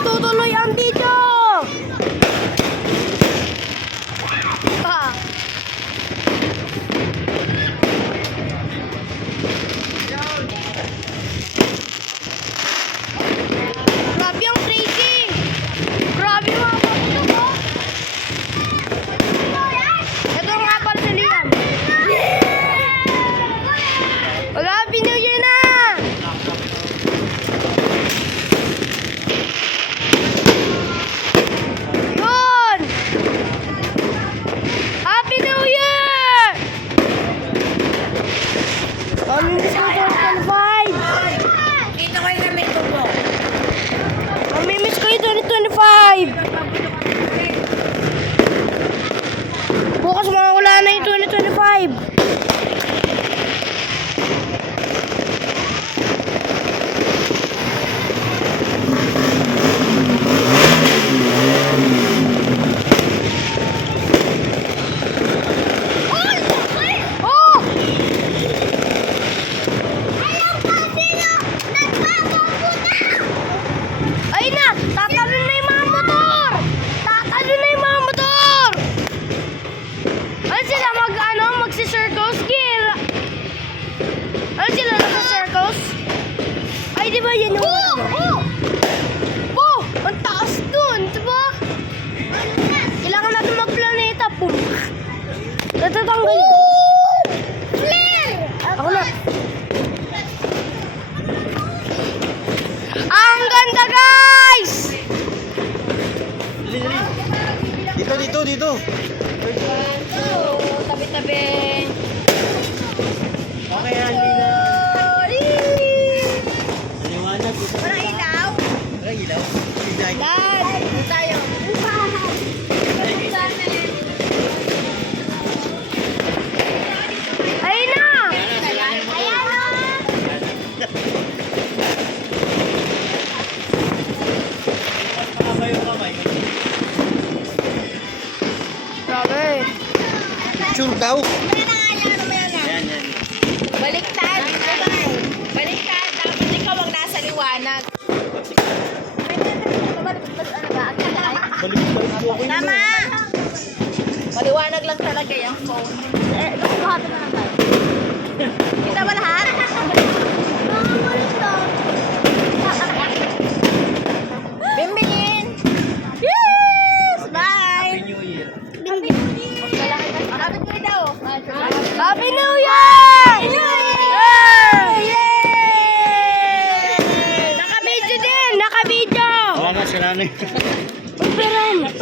magtutuloy ang video! Grabe ang crazy! Grabe mga kapatid ko! Ito nga pala si Liam. Wala, New Year na! Yun! Happy New Year! Mamimiss ko 2025! Dito kayo na may tubo. Mamimiss ko yung 2025! Bukas mawawala na yung 2025! Ayun na! Tatalon na yung mga motor! Tatalon na yung mga motor! Ano sila magsi-circus gear? Ano sila nasa-circus? Ay, di ba yan yung... Oh! Ang taas dun! Diba? Kailangan natin mag-planeta. Pum! Natatanggal yun. Flare! Ako na. Ang ganda, guys! Dito. Tabi-tabi. Okay, Andy na. Liwanag. Walang ilaw. Walang ilaw. Ignite. Dad! Dito tayo. Ayun na! Ayan na! Kamay. Grabe. Sure daw. Yan. Baliktad. Baliktad. Dapat ikaw ang nasa liwanag. Balik po ako. Tama! Maliwanag lang talaga yung phone. Lahat na lang tayo. Kita ba lahat? Bimbingin! Yes! Bye! Happy New Year. Happy New Year daw! Happy New Year! Naka-video din! Naka-video! Wala na, sila na. Uy, pero